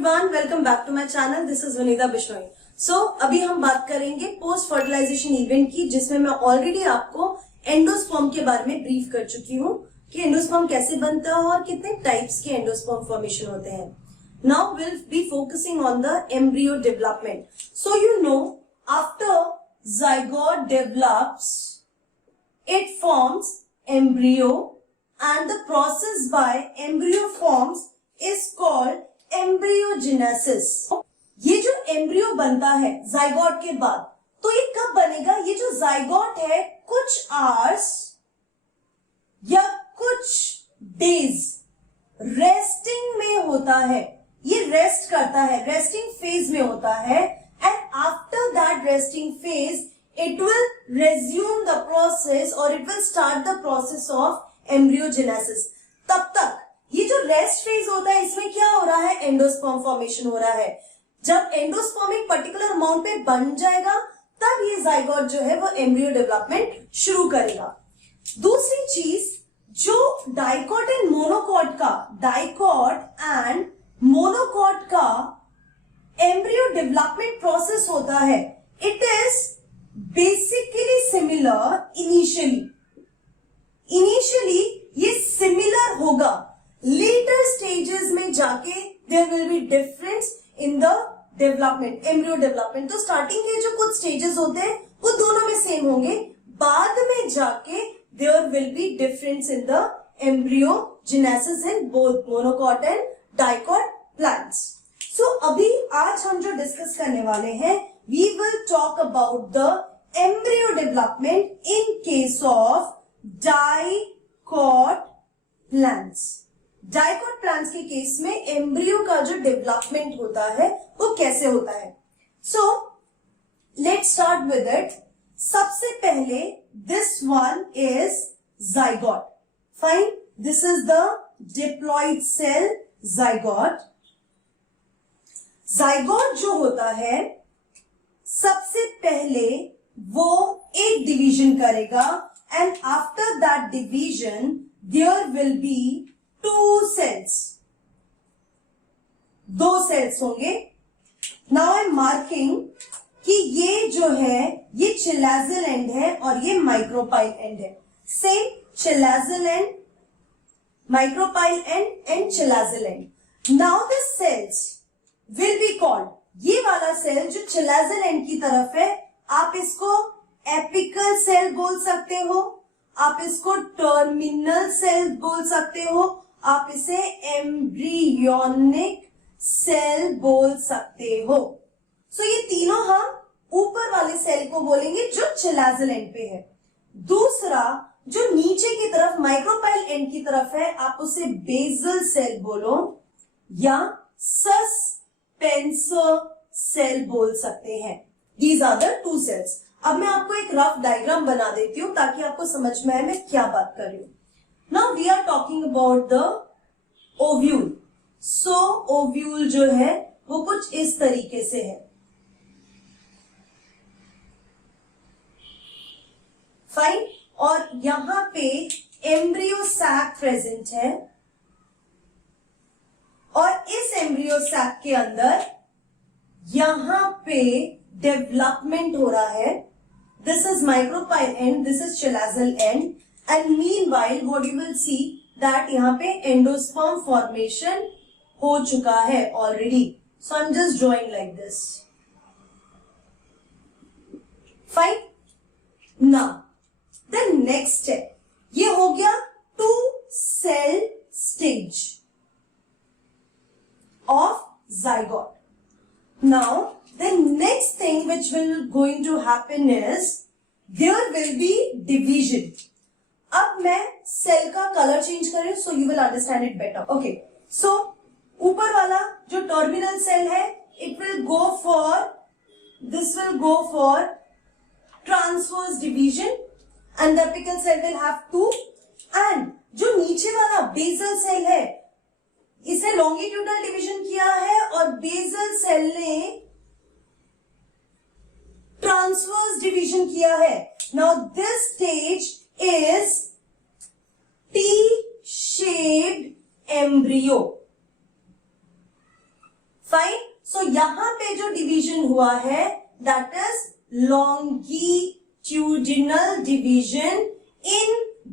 Everyone, welcome back to my channel. This is Vanita Bishnoi. So अभी हम बात करेंगे पोस्ट फर्टिलाइजेशन इवेंट की, जिसमें मैं ऑलरेडी आपको एंडोस्पर्म के बारे में ब्रीफ कर चुकी हूँ कि एंडोस्पर्म कैसे बनता है और कितने टाइप्स के एंडोस्पर्म फॉर्मेशन होते हैं। Now will be focusing on the embryo development. So you know, after zygote develops, it forms embryo and the process by embryo forms is called embryogenesis. ये जो एम्ब्रियो बनता है जाइगोट के बाद, तो ये कब बनेगा? ये जो जाइगोट है कुछ आवर्स या कुछ डेज रेस्टिंग में होता है, ये रेस्ट करता है, रेस्टिंग फेज में होता है, and after that resting phase it will resume the process or it will start the process of embryogenesis. तब तक ये जो रेस्ट फेज होता है, इसमें क्या हो रहा है? एंडोस्पर्म फॉर्मेशन हो रहा है। जब एंडोस्पर्म एक पर्टिकुलर अमाउंट पे बन जाएगा, तब ये जाइगोट जो है वो एम्ब्रियो डेवलपमेंट शुरू करेगा। दूसरी चीज, जो डाइकॉट एंड मोनोकॉट का एम्ब्रियो डेवलपमेंट प्रोसेस होता है, it is basically similar initially ये सिमिलर होगा, लेटर स्टेजेस में जाके there will be difference in the development, embryo development. तो स्टार्टिंग के जो कुछ स्टेजेस होते हैं वो दोनों में सेम होंगे, बाद में जाके there will be difference in the embryogenesis in both monocot and dicot plants. So अभी आज हम जो डिस्कस करने वाले हैं, we will talk about the embryo development in case of dicot plants. Dicot plants के केस में एम्ब्रियो का जो डेवलपमेंट होता है वो कैसे होता है। So let's start with it. सबसे पहले this one is zygote. Fine, this is the diploid cell zygote. Zygote जो होता है, सबसे पहले वो एक डिवीजन करेगा and after that division there will be two cells, दो सेल्स होंगे। नाउ आई एम मार्किंग कि ये जो है ये चिलाजिल एंड है और ये माइक्रोपाइल एंड है। Same chalazal end, micropyle end and chalazal end. Now the cells will be called, ये वाला सेल जो चिलाजिल एंड की तरफ है, आप इसको एपिकल सेल बोल सकते हो, आप इसको टर्मिनल सेल बोल सकते हो, आप इसे एम्ब्रियोनिक सेल बोल सकते हो। सो ये तीनों हम ऊपर वाले सेल को बोलेंगे जो चिलाजिल एंड पे है। दूसरा जो नीचे की तरफ माइक्रोपाइल एंड की तरफ है, आप उसे बेसल सेल बोलो या सस्पेंसर सेल बोल सकते हैं। These are the two cells. अब मैं आपको एक रफ डायग्राम बना देती हूं ताकि आपको समझ में आए मैं क्या बात कर रही हूं। Now we are talking about the ovule. So ovule जो है वो कुछ इस तरीके से है। फाइन, और यहां पे एम्ब्रियो सैक प्रेजेंट है और इस एम्ब्रियो सैक के अंदर यहां पे डेवलपमेंट हो रहा है। This is micropyle end, this is chalazal end, and meanwhile what you will see that यहां पे एंडोस्पर्म फॉर्मेशन हो चुका है already. So I am just drawing like this. Fine, now the next step, ये हो गया two cell stage of zygote. Now the next thing which will going to happen is there will be division. अब मैं cell का colour change कर रही हूं, so you will understand it better. Okay, so ऊपर वाला जो टर्मिनल सेल है, it will go for transverse division and the apical cell will have two, and जो नीचे वाला बेसल सेल है, इसे लॉन्गिट्यूडल डिवीजन किया है और बेसल सेल ने ट्रांसवर्स डिवीजन किया है। Now this stage is T shaped embryo. Fine. So यहां पे जो डिवीजन हुआ है that is longitudinal division in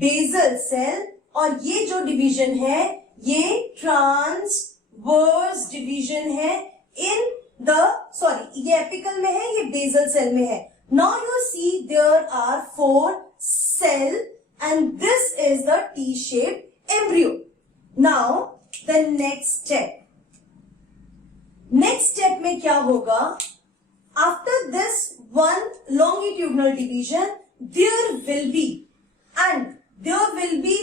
basal cell, और ये जो डिवीजन है ये ट्रांसवर्स डिवीजन है इन द, सॉरी ये एपिकल में है, ये बेसल सेल में है. Now you see there are 4 cell and this is the T-shaped embryo. Now the next step. Next step में क्या होगा? After this one longitudinal division, there will be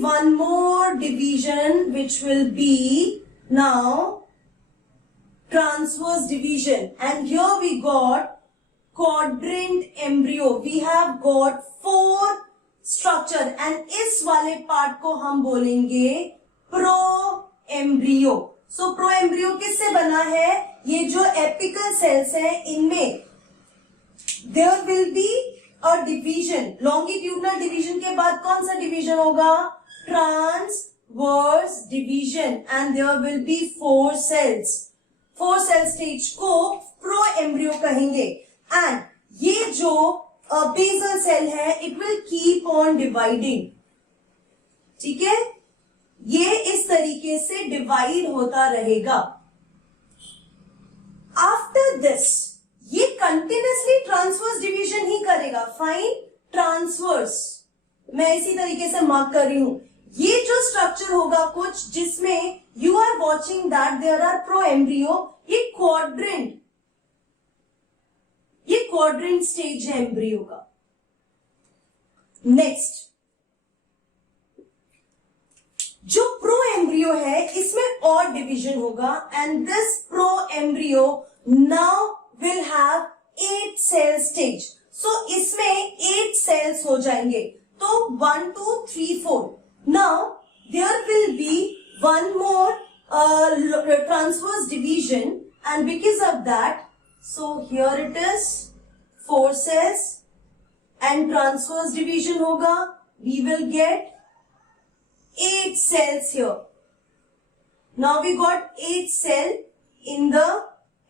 one more division which will be now transverse division, and here we got quadrant embryo. We have got 4 structure, and इस वाले part को हम बोलेंगे pro embryo. So pro embryo किससे बना है? ये जो एपिकल सेल्स है इनमें there will be a division. Longitudinal division के बाद कौन सा डिवीजन होगा? Transverse division, and there will be 4 cells. 4 cell stage को प्रो एम्ब्रियो कहेंगे. एंड ये जो बेसल सेल है it will keep on dividing. ठीक है, ये इस तरीके से डिवाइड होता रहेगा. आफ्टर दिस ये कंटिन्यूसली ट्रांसवर्स डिवीजन ही करेगा. फाइन, ट्रांसवर्स मैं इसी तरीके से मार्क कर रही हूं. ये जो स्ट्रक्चर होगा कुछ जिसमें you are watching that there are pro embryo, ये क्वाड्रेंट स्टेज है एम्ब्रियो का. नेक्स्ट, जो प्रो एम्ब्रियो है इसमें और डिवीजन होगा, and this pro embryo now will have 8 cell stage. So इसमें 8 सेल्स हो जाएंगे. तो 1 2 3 4. Now there will be one more transverse division, and because of that, so here it is 4 cells and transverse division होगा, we will get 8 cells here. Now we got 8 cell in the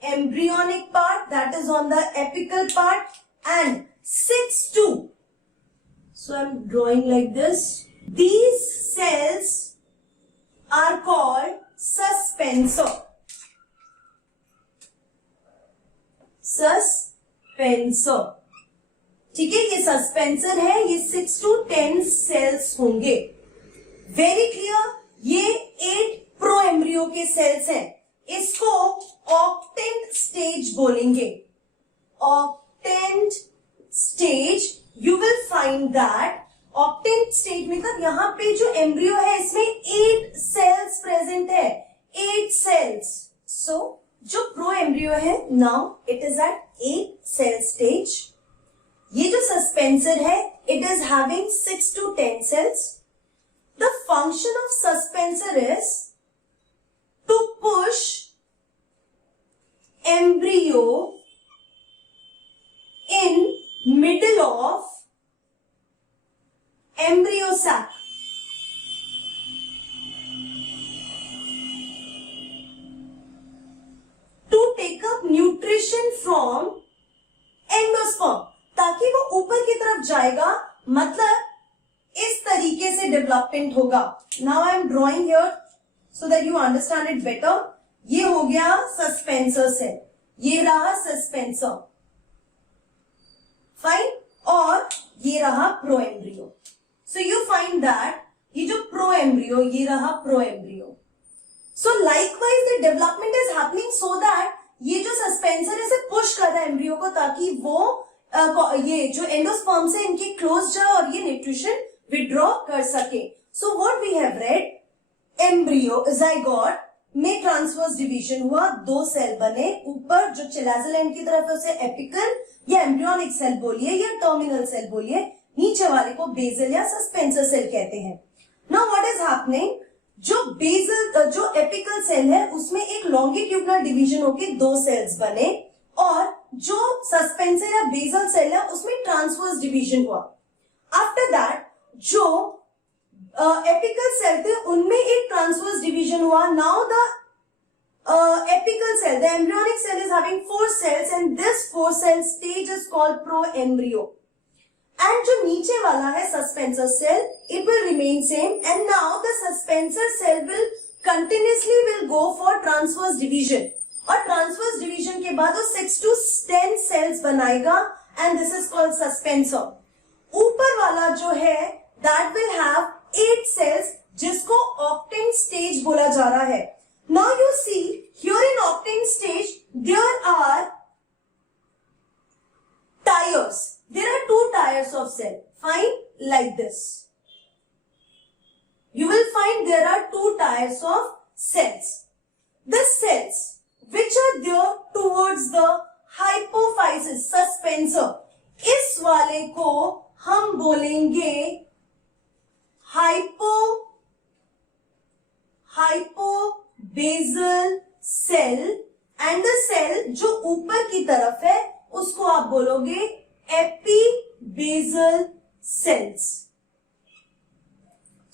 embryonic part, that is on the apical part, and 6 2. So I'm drawing like this. These cells are called suspensor. Suspensor. ठीक है, ये suspensor है. ये 6 to 10 cells होंगे. Very clear. ये 8 pro embryo के cells हैं. इसको ऑक्टेंट स्टेज बोलेंगे. Octant stage, you will find that octant stage मतलब यहां पे जो एम्ब्रियो है इसमें 8 सेल्स प्रेजेंट है. 8 सेल्स. सो जो प्रो एम्ब्रियो है now it is at 8 cell stage. ये जो सस्पेंसर है it is having 6 to 10 cells. The function of suspensor is to push embryo in middle of embryo sac. Take up nutrition from endosperm, ताकि वो ऊपर की तरफ जाएगा, मतलब इस तरीके से डेवलपमेंट होगा. Now I am drawing here so that you understand it better. ये हो गया सस्पेंसर सेल, ये रहा सस्पेंसर. फाइन. और ये रहा pro embryo. So you find that ये जो प्रो एम्ब्रियो, ये रहा pro embryo. So likewise the development is happening so that ये जो सस्पेंसर इसे पुश कर रहा है एम्ब्रियो को, ताकि वो ये जो एंडोस्पर्म से इनके क्लोज जाए और ये न्यूट्रिशन विड्रॉ कर सके. So what we have read, embryo zygote में ट्रांसवर्स डिवीजन हुआ, 2 सेल बने. ऊपर जो चिलाजल एंड की तरफ है उसे एपिकल या एम्ब्रियोनिक सेल बोलिए या टर्मिनल सेल बोलिए. नीचे वाले को बेसल या सस्पेंसर सेल कहते हैं. नाउ व्हाट इज हैपनिंग, जो बेसल जो एपिकल सेल है उसमें एक लॉन्गिट्यूडनल डिवीजन होके 2 सेल्स बने, और जो सस्पेंसर या बेसल सेल है उसमें ट्रांसवर्स डिवीजन हुआ. आफ्टर दैट जो एपिकल सेल थे उनमें एक ट्रांसवर्स डिवीजन हुआ. Now the apical cell. The embryonic cell is having 4 cells and this 4 cell stage is called proembryo. And जो नीचे वाला है suspensor cell, it will remain same and now the suspensor cell will continuously go for transverse division. और transverse division के बाद वो 6 to 10 cells बनाएगा and this is called suspensor. ऊपर वाला जो है that will have 8 cells जिसको octant stage बोला जा रहा है. Now you see here in octant stage there are tiers. There are 2 tiers of cell. Fine, like this. You will find there are 2 tiers of cells. The cells which are there towards the hypophysis suspensor, इस वाले को हम बोलेंगे hypobasal cell and the cell जो ऊपर की तरफ है उसको आप बोलोगे epibasal cells.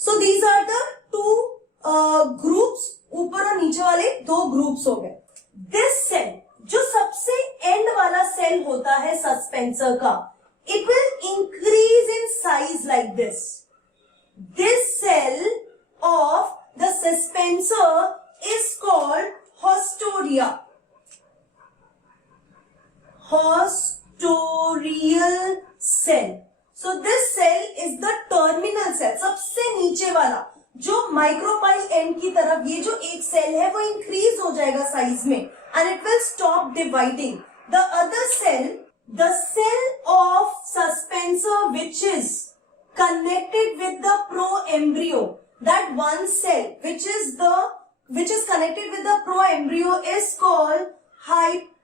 So these are the 2 groups, ऊपर और नीचे वाले 2 groups हो गए. This cell जो सबसे end वाला cell होता है सस्पेंसर का, it will increase in size like this. This cell of the suspensor is called haustoria. Haustorial cell. So this cell is the terminal cell. सबसे नीचे वाला जो माइक्रोपाइल एंड की तरफ ये जो एक सेल है वो इंक्रीज हो जाएगा साइज में and it will stop dividing. The other cell, the cell of suspensor which is connected with the proembryo, that one cell which is connected with the proembryo is called hypophysis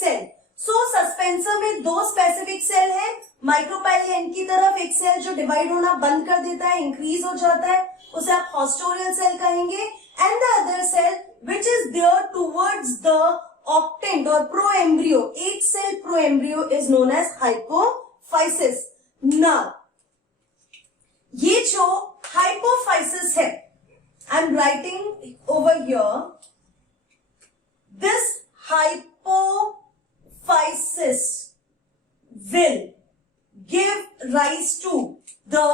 cell. So suspensor में 2 specific cell है, micropyle and की तरफ एक cell जो divide होना बंद कर देता है, इंक्रीज हो जाता है, उसे आप हॉस्टोरियल सेल कहेंगे. And the other cell which is there towards the octant or proembryo, 8 cell proembryo is known as hypophysis. Now ये जो hypophysis है, I'm writing over here, this hypophysis will give rise to the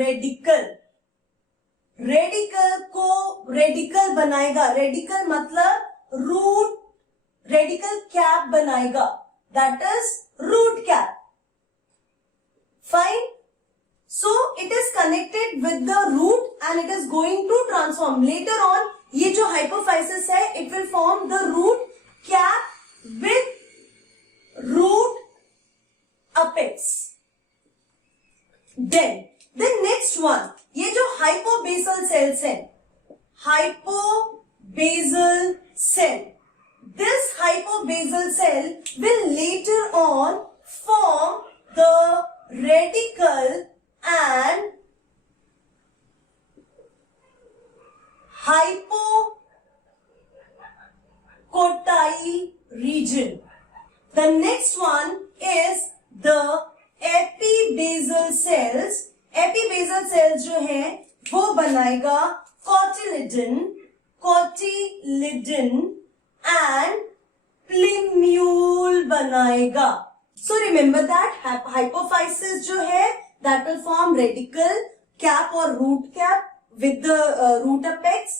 radicle. Radicle को radicle बनाएगा, radicle मतलब root, radicle cap बनाएगा, that is root cap. Fine. So it is connected with the root and it is going to transform later on. ये जो hypophysis है it will form the root cap with root apex. Then the next one, ये जो hypobasal cells है, hypobasal cell, this hypobasal cell will later on form the radicle and hypocotyle region. The next one is the epibasal cells. Epibasal cells जो है वो बनाएगा cotyledon and प्लीम्यूल बनाएगा. So remember that hypophysis जो है that will form radical cap और root cap with the root apex.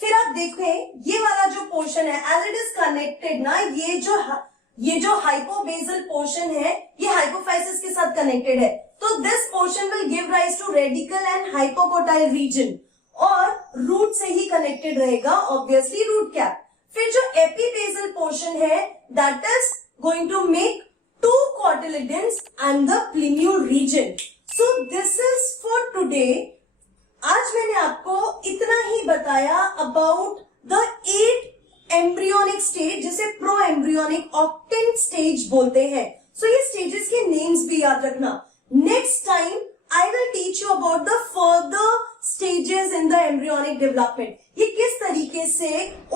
फिर आप देखें ये वाला जो पोर्शन है एज इट इज कनेक्टेड ना, ये जो हाइपोबेसल पोर्शन है ये हाइपोफाइसिस के साथ कनेक्टेड है. तो this portion will give rise to radicle and hypocotyl region और रूट से ही कनेक्टेड रहेगा ऑब्वियसली रूट कैप. फिर जो एपीबेसल पोर्शन है that is going to make 2 cotyledons and the plumule region. So this is for today. आज मैंने आपको इतना ही बताया अबाउट द 8 एम्ब्रियोनिक स्टेज जिसे प्रो एम्ब्रियोनिक ऑक्टेंट स्टेज बोलते हैं. सो ये स्टेजेस के नेम्स भी याद रखना. Next time I will teach you about the further stages in the embryonic development. ये किस तरीके से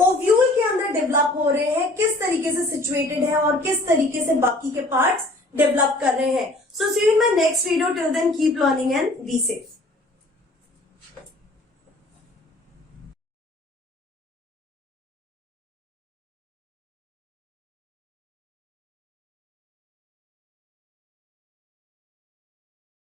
ओव्यूल के अंदर डेवलप हो रहे हैं, किस तरीके से सिचुएटेड है और किस तरीके से बाकी के पार्ट्स डेवलप कर रहे हैं. So see you in my next video. Till then keep learning and be safe.